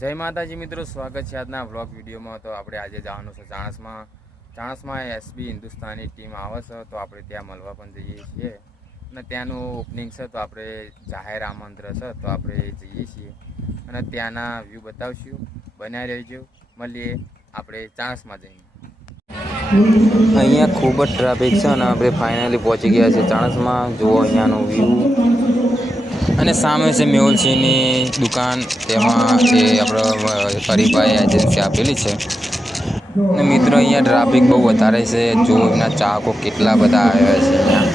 જય માતાજી મિત્રો, સ્વાગત છે આજના વ્લોગ વિડીયોમાં. તો આપણે આજે જવાનું છે ચાણસમાં. ચાણસમાં એસબી હિન્દુસ્તાની ટીમ આવે છે, તો આપણે ત્યાં મળવા પણ જઈએ છીએ. અને ત્યાંનું ઓપનિંગ છે, તો આપણે જાહેર આમંત્ર છે, તો આપણે જઈએ છીએ. અને ત્યાંના વ્યૂ બતાવશું. બન્યા રહેજો. મળીએ આપણે ચાણસમાં જઈએ અહીંયા ખૂબ જ ટ્રાફિક છે અને આપણે ફાઇનલી પહોંચી ગયા છે ચાણસમાં. જુઓ અહીંયાનો વ્યૂ અને સામે છે મેહુલસિંહની દુકાન, તેમાં જે આપણો ફરીભાઈ એજન્સી આપેલી છે. અને મિત્રો, અહીંયા ટ્રાફિક બહુ વધારે છે. જો એમના ચાહકો કેટલા બધા આવ્યા છે અહીંયા.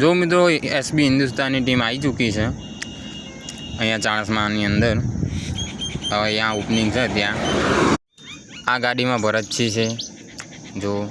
જો મિત્રો એસબી હિન્દુસ્તાની ટીમ આવી ચૂકી છે. અહીંયા ચાણસમાની અંદર. હવે અહીંયા ઓપનિંગ છે ત્યાં. આ ગાડીમાં ભરતસિંહ છે. જો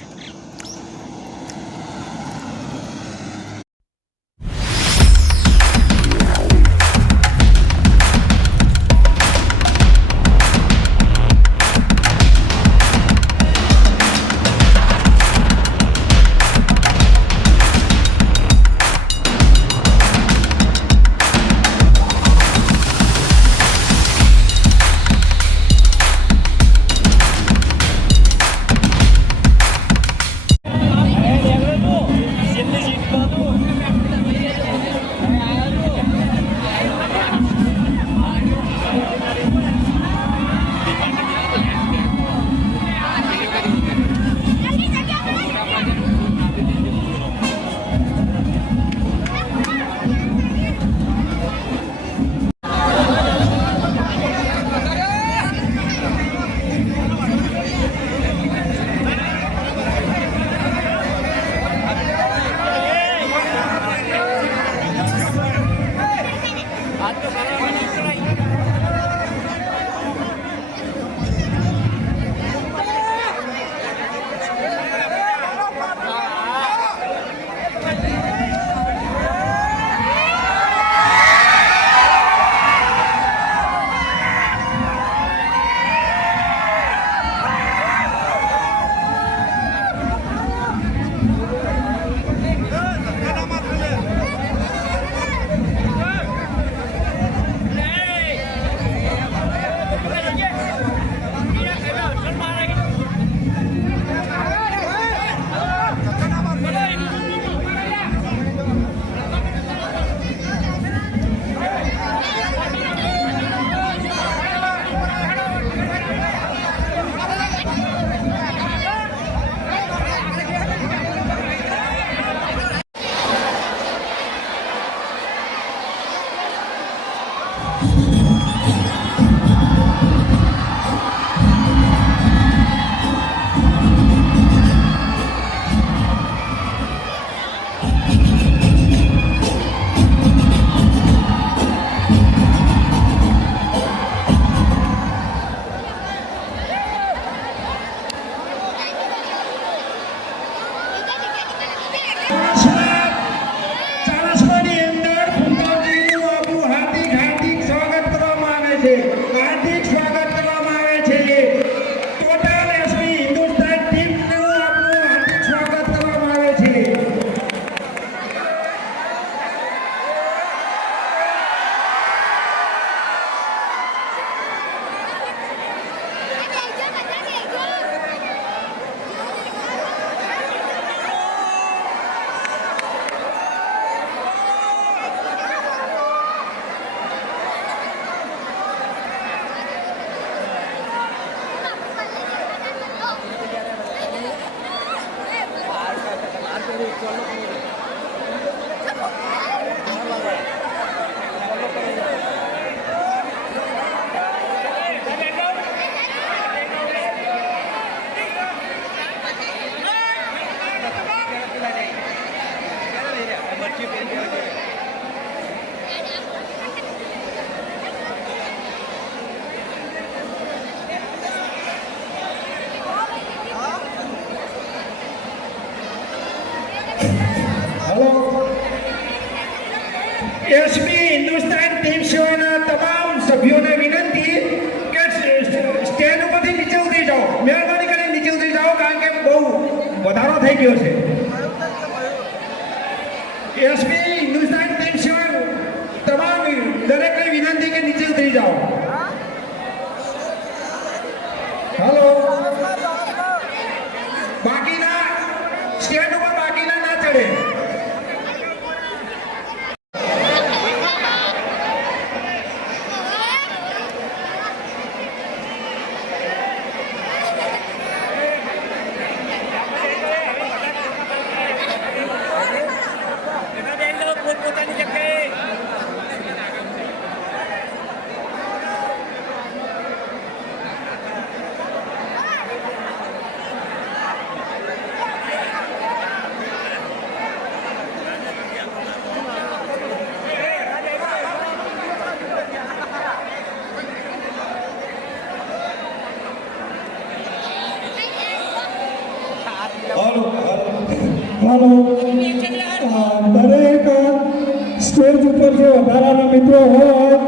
એસબી હિન્દુસ્તાન ટીમ સિવાયના તમામ સભ્યોને વિનંતી કે સ્ટેન્ડ ઉપરથી નીચે ઉતરી જાઓ. મહેરબાની કરીને નીચે ઉતરી જાઓ, કારણ કે બહુ વધારો થઈ ગયો છે. એસબી હિન્દુસ્તાન ટીમ સિવાય તમામ દરેકને વિનંતી કે નીચે ઉતરી જાઓ હાલો બાકીના સ્ટેન્ડ ઉપર બાકીના ના ચડે અ, દરેક સ્ટેજ ઉપર જે વધારાના મિત્રો હોય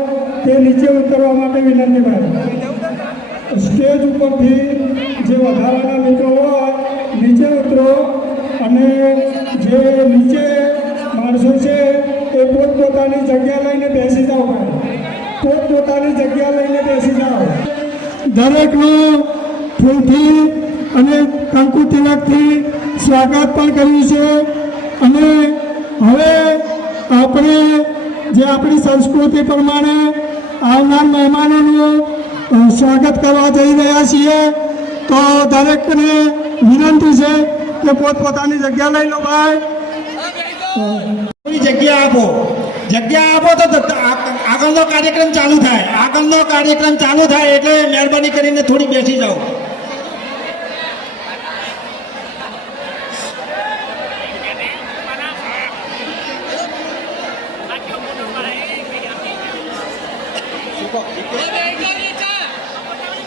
તે નીચે ઉતરવા માટે વિનંતી ભાઈ. સ્ટેજ ઉપરથી જે વધારાના મિત્રો હોય નીચે ઉતરો અને જે નીચે માણસો છે એ પોતપોતાની જગ્યા લઈને બેસી જાઓ ભાઈ. પોતપોતાની જગ્યા લઈને બેસી જાઓ. દરેકનું ફૂલથી અને કંકુ તિલકથી સ્વાગત પણ કર્યું છે. અને હવે આપણે જે આપણી સંસ્કૃતિ પ્રમાણે આવનાર મહેમાનોનું સ્વાગત કરવા જઈ રહ્યા છીએ. તો દરેકને વિનંતી છે કે પોતપોતાની જગ્યા લઈ લો ભાઈ. જગ્યા આપો. જગ્યા આપો તો આગળનો કાર્યક્રમ ચાલુ થાય. આગળનો કાર્યક્રમ ચાલુ થાય એટલે મહેરબાની કરીને થોડી બેસી જાઓ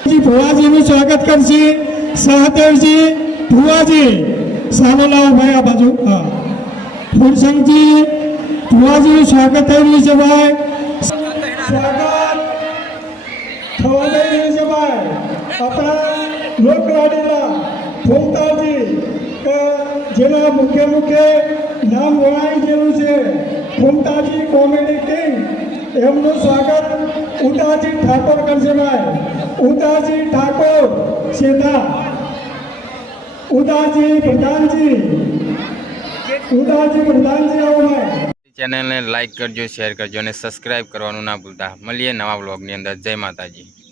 જી ભુવાજીનું સ્વાગત કરશે. સહદેવજી ભુવાજી, સામે લાવો ભાઈ આ બાજુ. હા. ફૂલસંગજી, ભુવાજીનું સ્વાગત થઈ રહ્યું છે ભાઈ. સ્વાગત થવા જઈ રહ્યું છે ભાઈ. આપણા લોકલાડીલા ફૂમતાજી જેના મુખ્ય મુખ્ય નામ વણાઈ ગયેલું છે. ફૂમતાજી કોમેડી એમનું સ્વાગત ઉદાજી ઠાકોર કરશે ભાઈ. ઉદાજી ઠાકોર સેતા ઉદાજી પ્રધાનજી. ઉદાજી પ્રધાનજી આવો ભાઈ. ચેનલને લાઈક કરજો, શેર કરજો અને સબસ્ક્રાઈબ કરવાનું ના ભૂલતા. મળીએ નવા બ્લોગની અંદર. જય માતાજી.